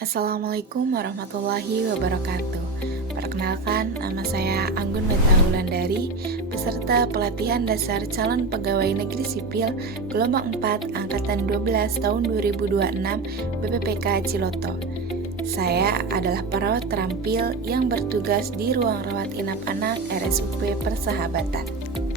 Assalamualaikum warahmatullahi wabarakatuh. Perkenalkan, nama saya Anggun Meta Wulandari, peserta pelatihan dasar calon pegawai negeri sipil gelombang 4 angkatan 12 tahun 2026 BPPK Ciloto. Saya adalah perawat terampil yang bertugas di ruang rawat inap anak RSUP Persahabatan.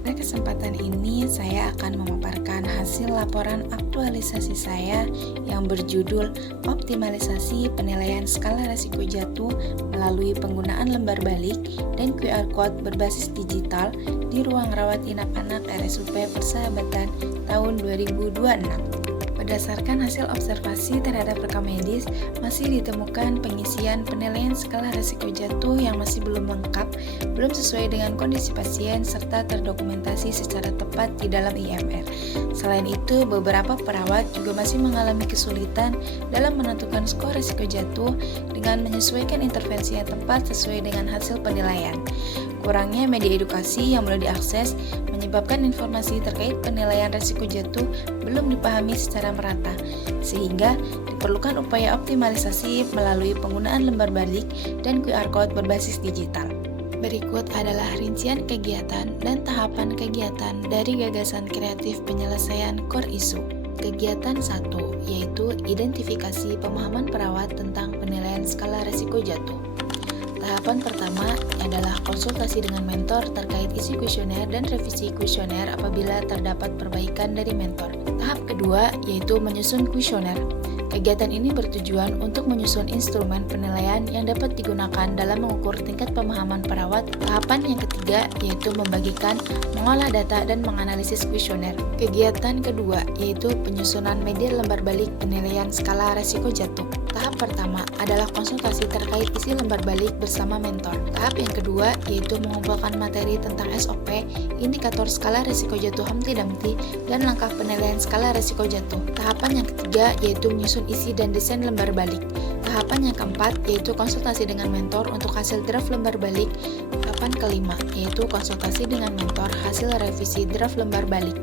Pada kesempatan ini saya akan memaparkan hasil laporan aktualisasi saya yang berjudul Optimalisasi Penilaian Skala Risiko Jatuh melalui penggunaan lembar balik dan QR Code berbasis digital di ruang rawat inap anak RSUP Persahabatan tahun 2026. Berdasarkan hasil observasi terhadap rekam medis, masih ditemukan pengisian penilaian skala risiko jatuh yang masih belum lengkap, belum sesuai dengan kondisi pasien, serta terdokumentasi secara tepat di dalam IMR. Selain itu, beberapa perawat juga masih mengalami kesulitan dalam menentukan skor risiko jatuh dengan menyesuaikan intervensi yang tepat sesuai dengan hasil penilaian. Kurangnya media edukasi yang mulai diakses menyebabkan informasi terkait penilaian risiko jatuh belum dipahami secara merata, sehingga diperlukan upaya optimalisasi melalui penggunaan lembar balik dan QR Code berbasis digital. Berikut adalah rincian kegiatan dan tahapan kegiatan dari gagasan kreatif penyelesaian core issue. Kegiatan 1, yaitu identifikasi pemahaman perawat tentang penilaian skala risiko jatuh. Tahapan pertama adalah konsultasi dengan mentor terkait isi kuesioner dan revisi kuesioner apabila terdapat perbaikan dari mentor. Tahap kedua yaitu menyusun kuesioner. Kegiatan ini bertujuan untuk menyusun instrumen penilaian yang dapat digunakan dalam mengukur tingkat pemahaman perawat. Tahapan yang ketiga yaitu membagikan, mengolah data, dan menganalisis kuesioner. Kegiatan kedua yaitu penyusunan media lembar balik penilaian skala risiko jatuh. Tahap pertama adalah konsultasi terkait isi lembar balik bersama mentor. Tahap yang kedua yaitu mengumpulkan materi tentang SOP, indikator skala risiko jatuh Humpty-Dumpty, dan langkah penilaian skala risiko jatuh. Tahapan yang ketiga yaitu menyusun isi dan desain lembar balik. Tahapan yang keempat yaitu konsultasi dengan mentor untuk hasil draft lembar balik. Tahapan kelima yaitu konsultasi dengan mentor hasil revisi draft lembar balik.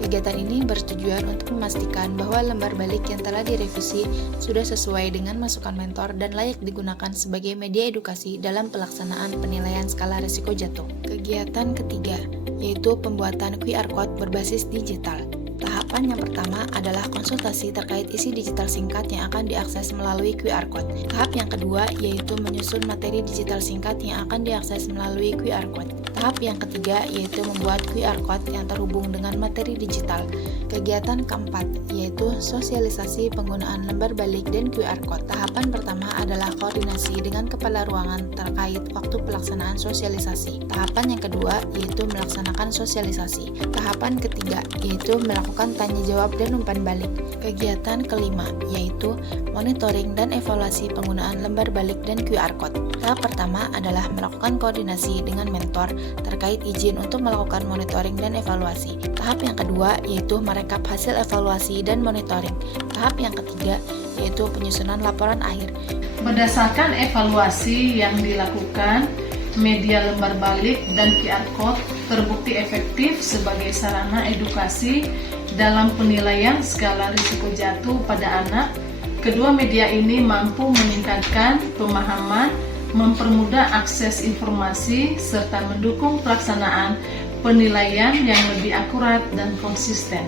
Kegiatan ini bertujuan untuk memastikan bahwa lembar balik yang telah direvisi sudah sesuai dengan masukan mentor dan layak digunakan sebagai media edukasi dalam pelaksanaan penilaian skala risiko jatuh. Kegiatan ketiga yaitu pembuatan QR Code berbasis digital. Tahapan yang pertama adalah konsultasi terkait isi digital singkat yang akan diakses melalui QR Code. Tahap yang kedua yaitu menyusun materi digital singkat yang akan diakses melalui QR Code. Tahap yang ketiga yaitu membuat QR Code yang terhubung dengan materi digital. Kegiatan keempat yaitu sosialisasi penggunaan lembar balik dan QR Code. Tahapan pertama adalah koordinasi dengan kepala ruangan terkait waktu pelaksanaan sosialisasi. Tahapan yang kedua yaitu melaksanakan sosialisasi. Tahapan ketiga yaitu melakukan tanya jawab dan umpan balik. Kegiatan kelima yaitu monitoring dan evaluasi penggunaan lembar balik dan QR Code. Tahap pertama adalah melakukan koordinasi dengan mentor terkait izin untuk melakukan monitoring dan evaluasi. Tahap yang kedua yaitu merekap hasil evaluasi dan monitoring. Tahap yang ketiga yaitu penyusunan laporan akhir. Berdasarkan evaluasi yang dilakukan, media lembar balik dan QR Code terbukti efektif sebagai sarana edukasi dalam penilaian skala risiko jatuh pada anak. Kedua media ini mampu meningkatkan pemahaman, mempermudah akses informasi, serta mendukung pelaksanaan penilaian yang lebih akurat dan konsisten.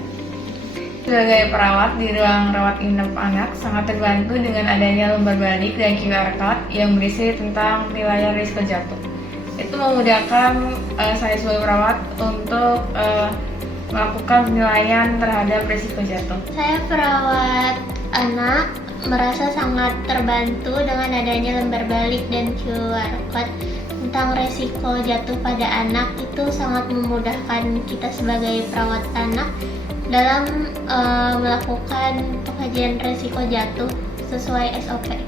Sebagai perawat di ruang rawat inap anak, sangat terbantu dengan adanya lembar balik dan QR Code yang berisi tentang penilaian risiko jatuh. Itu memudahkan saya sebagai perawat untuk melakukan penilaian terhadap risiko jatuh. Saya perawat anak merasa sangat terbantu dengan adanya lembar balik dan QR Code tentang risiko jatuh pada anak. Itu sangat memudahkan kita sebagai perawat anak dalam melakukan pengkajian risiko jatuh sesuai SOP.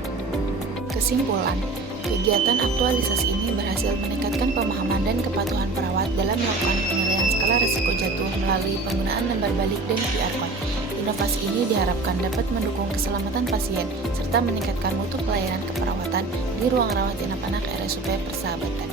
Kesimpulan, kegiatan aktualisasi ini berhasil meningkatkan pemahaman dan kepatuhan perawat dalam melakukan penilaian skala risiko jatuh melalui penggunaan lembar balik dan QR Code. Inovasi ini diharapkan dapat mendukung keselamatan pasien serta meningkatkan mutu pelayanan keperawatan di ruang rawat inap anak RSUP Persahabatan.